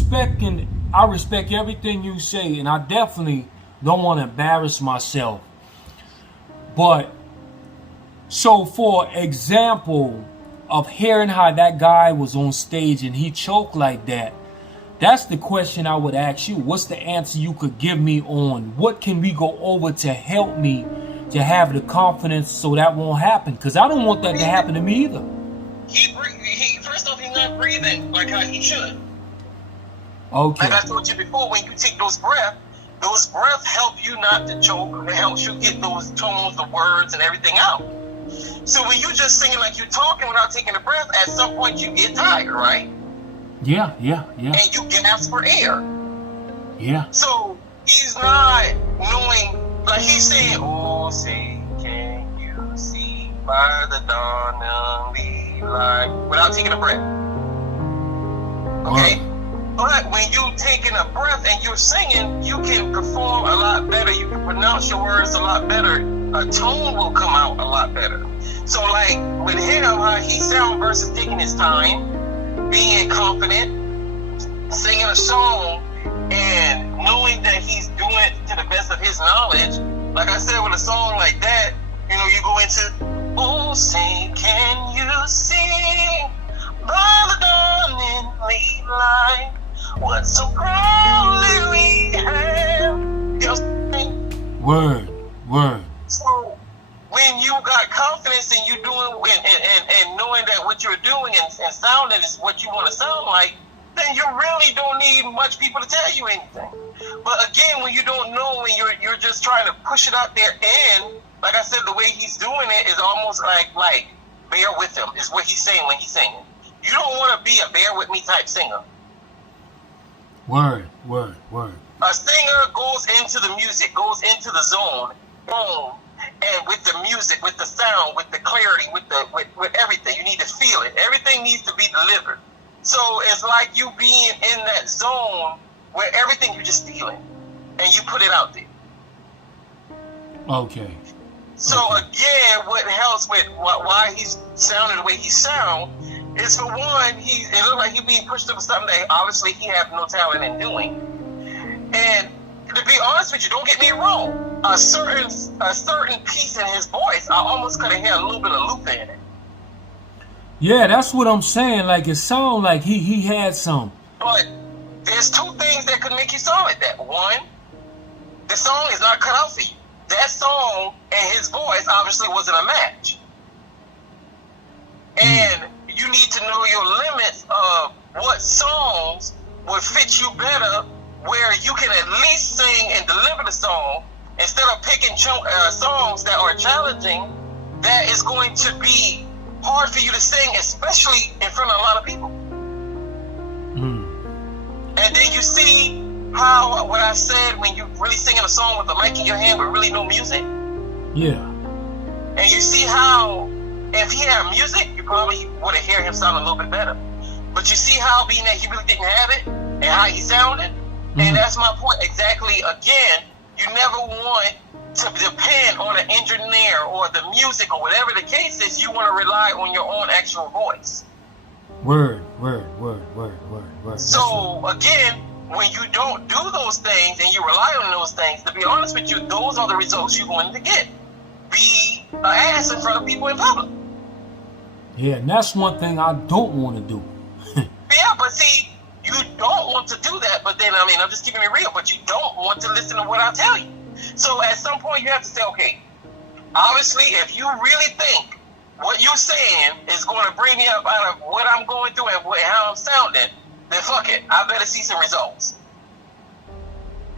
respect everything you say, and I definitely don't want to embarrass myself. But so, for example, of hearing how that guy was on stage and he choked like that, that's the question I would ask you. What's the answer you could give me on what can we go over to help me to have the confidence so that won't happen? Because I don't want that to happen to me either. He first off, he's not breathing like how he should. Okay. Like I told you before, when you take those breaths help you not to choke. It helps you get those tones, the words, and everything out. So when you just singing like you're talking without taking a breath, at some point you get tired, right? Yeah. And you gasp for air. Yeah. So he's not knowing, like he's saying, oh, say, can you see by the dawn of the light, without taking a breath. Okay? But when you're taking a breath and you're singing, you can perform a lot better. You can pronounce your words a lot better. A tone will come out a lot better. So like with him, how he sounds versus taking his time, being confident, singing a song, and knowing that he's doing it to the best of his knowledge. Like I said, with a song like that, you know, you go into, oh, say, can you see by the dawning light what so proudly we have? Word. So when you got confidence and you doing and knowing that what you're doing and sounding is what you want to sound like, then you really don't need much people to tell you anything. But again, when you don't know and you're just trying to push it out there, and like I said, the way he's doing it is almost like bear with him is what he's saying when he's singing. You don't want to be a bear with me type singer. Word. A singer goes into the music, goes into the zone, boom, and with the music, with the sound, with the clarity, with everything, you need to feel it. Everything needs to be delivered. So it's like you being in that zone where everything you just feeling, and you put it out there. Okay. So again, what helps with why he's sounding the way he sound is, for one, it looks like he's being pushed up for something that obviously he have no talent in doing. And to be honest with you, don't get me wrong, a certain piece in his voice, I almost could have heard a little bit of loop in it. Yeah, that's what I'm saying. Like, it sounds like he had some. But there's two things that could make you sound like that. One, the song is not cut out for you. That song and his voice obviously wasn't a match. And you need to know your limits of what songs would fit you better, where you can at least sing and deliver the song instead of picking songs that are challenging, that is going to be hard for you to sing, especially in front of a lot of people. And then you see how, what I said, when you really singing a song with the mic in your hand but really no music. Yeah. And you see how, if he had music, you probably would have heard him sound a little bit better. But you see how, being that he really didn't have it, and how he sounded, and that's my point exactly. Again, you never want to depend on an engineer or the music or whatever the case is. You want to rely on your own actual voice. Word. So again, when you don't do those things and you rely on those things, to be honest with you, those are the results you're going to get. Be an ass in front of people in public. Yeah, and that's one thing I don't want to do. Yeah, but see, you don't want to do that, but then, I mean, I'm just keeping it real, but you don't want to listen to what I tell you. So at some point you have to say, okay, obviously, if you really think what you're saying is going to bring me up out of what I'm going through and how I'm sounding, then fuck it, I better see some results.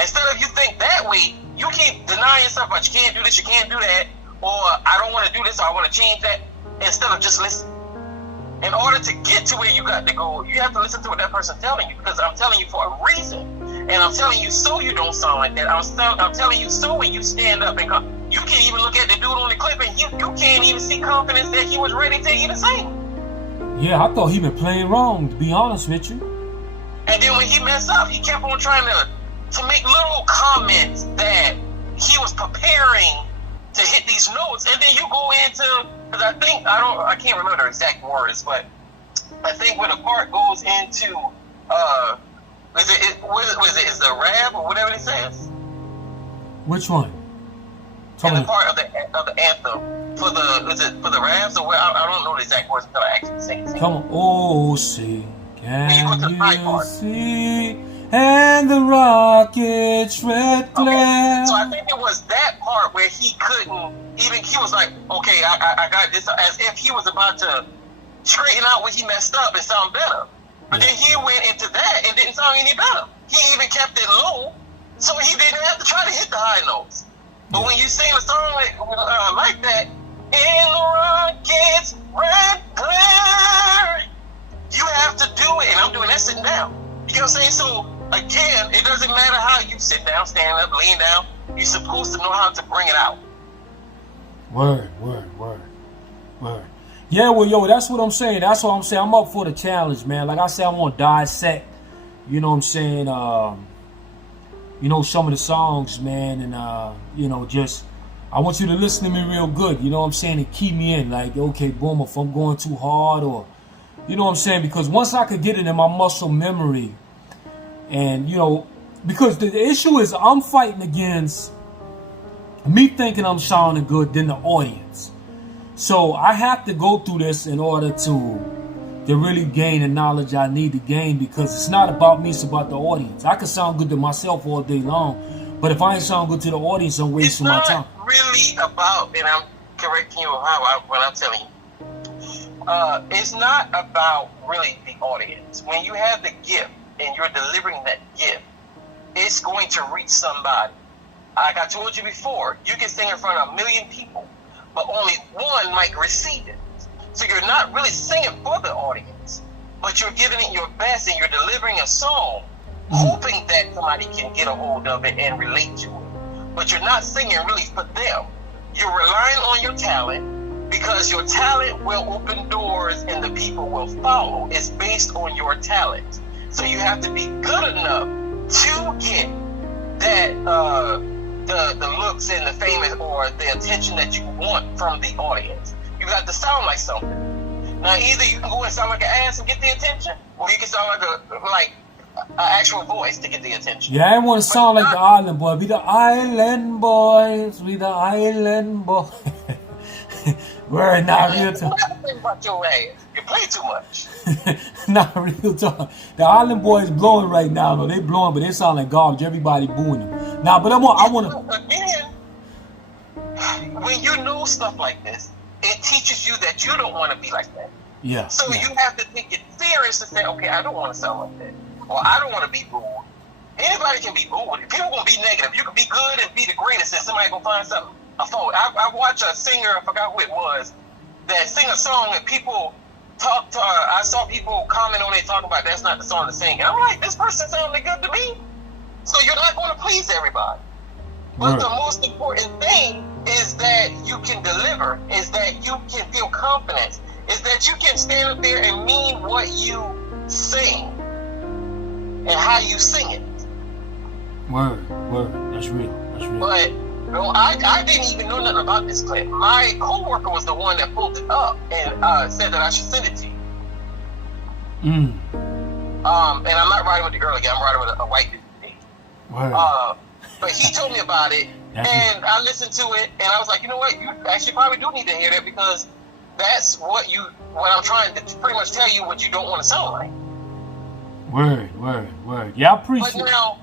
Instead of you think that way, you keep denying yourself, but you can't do this, you can't do that, or I don't want to do this, or I want to change that, instead of just listen. In order to get to where you got to go, you have to listen to what that person's telling you, because I'm telling you for a reason. And I'm telling you so you don't sound like that. I'm telling you so when you stand up and come, you can't even look at the dude on the clip and you can't even see confidence that he was ready to even sing. Yeah, I thought he been playing wrong, to be honest with you. And then when he messed up, he kept on trying to make little comments that he was preparing to hit these notes. And then you go into, because I can't remember the exact words, but I think when the part goes into what is it? Is the rap or whatever it says? Which one? In the part of the anthem for the raps or what? I don't know the exact words until I actually sing it. Come on. Oh, see, can you see? And the rocket's red glare. Okay. So I think it was that part where he couldn't even. He was like, "Okay, I got this," as if he was about to straighten out what he messed up and sound better. But then he went into that and didn't sound any better. He even kept it low, so he didn't have to try to hit the high notes. But when you sing a song like that, in the rocket's red glare, you have to do it. And I'm doing that sitting down. You know what I'm saying? So again, it doesn't matter how you sit down, stand up, lean down. You're supposed to know how to bring it out. Word. Yeah, well, yo, that's what I'm saying. That's what I'm saying. I'm up for the challenge, man. Like I said, I want to dissect, you know what I'm saying, you know, some of the songs, man. And, you know, just, I want you to listen to me real good, you know what I'm saying, and keep me in. Like, okay, boom, if I'm going too hard or, you know what I'm saying? Because once I could get it in my muscle memory and, you know, because the issue is I'm fighting against me thinking I'm sounding good than the audience. So I have to go through this in order to really gain the knowledge I need to gain, because it's not about me, it's about the audience. I can sound good to myself all day long, but if I ain't sound good to the audience, I'm wasting my time. It's not really about, and I'm correcting you when I'm telling you, it's not about really the audience. When you have the gift and you're delivering that gift, it's going to reach somebody. Like I told you before, you can sing in front of 1 million people, but only one might receive it. So you're not really singing for the audience, but you're giving it your best and you're delivering a song, hoping that somebody can get a hold of it and relate to it. But you're not singing really for them. You're relying on your talent, because your talent will open doors and the people will follow. It's based on your talent. So you have to be good enough to get that the looks and the fame or the attention that you want from the audience. You got to sound like something. Now, either you can go and sound like an ass and get the attention, or you can sound like an actual voice to get the attention. Yeah, I want to sound like the island boy. We the island boys. We the island boys. Word, not real talk. Think about your ass. You play too much. Not real talk. The island boys blowing right now, though. They blowing, but they sound like garbage. Everybody booing them. Now, but I want to. Again, when you know stuff like this, it teaches you that you don't want to be like that. Yeah. So you have to take it serious and say, okay, I don't want to sound like that, or I don't want to be booed. Anybody can be booed. People gonna be negative. You can be good and be the greatest, and somebody gonna find something. I watched a singer, I forgot who it was, that sing a song and people talk to her. I saw people comment on it talking about that's not the song to sing. And I'm like, this person sounded good to me. So you're not going to please everybody. But the most important thing is that you can deliver, is that you can feel confidence, is that you can stand up there and mean what you sing and how you sing it. Word. That's real. But no, I didn't even know nothing about this clip. My coworker was the one that pulled it up and said that I should send it to you. And I'm not riding with the girl again. I'm riding with a white dude. But he told me about it, and I listened to it, and I was like, you know what? You actually probably do need to hear that, because that's what I'm trying to pretty much tell you what you don't want to sound like. Word. Yeah, I appreciate it. But now,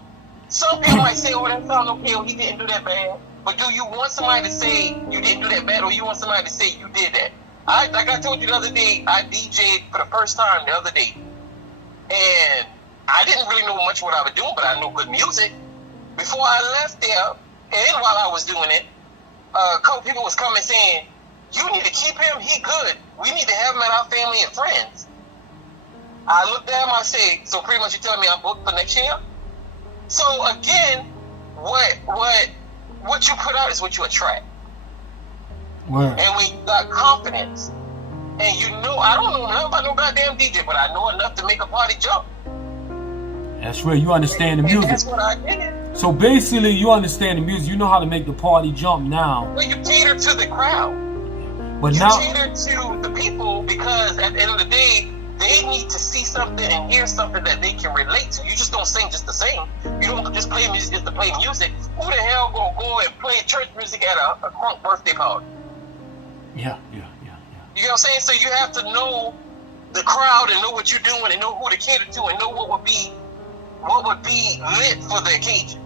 some people might say, oh, that sounds okay, or he didn't do that bad. But do you want somebody to say you didn't do that bad, or you want somebody to say you did that? Like I told you the other day, I DJ'd for the first time the other day. And I didn't really know much what I was doing, but I knew good music. Before I left there, and while I was doing it, a couple people was coming saying, you need to keep him, he good. We need to have him at our family and friends. I looked at him, I said, so pretty much you're telling me I'm booked for next year? So again, what you put out is what you attract. Word. And when you got confidence, and you know, I don't know nothing about no goddamn DJ, but I know enough to make a party jump. That's right. You understand the music. And that's what I did. So basically, you understand the music. You know how to make the party jump now. Well, you cater to the crowd. But you now cater to the people, because at the end of the day, they need to see something something and hear something that they can relate to. You just don't sing just to sing. You don't just play music just to play music. Who the hell gonna go and play church music at a crunk birthday party? Yeah. You know what I'm saying? So you have to know the crowd and know what you're doing and know who to cater to and know what would be lit for the occasion.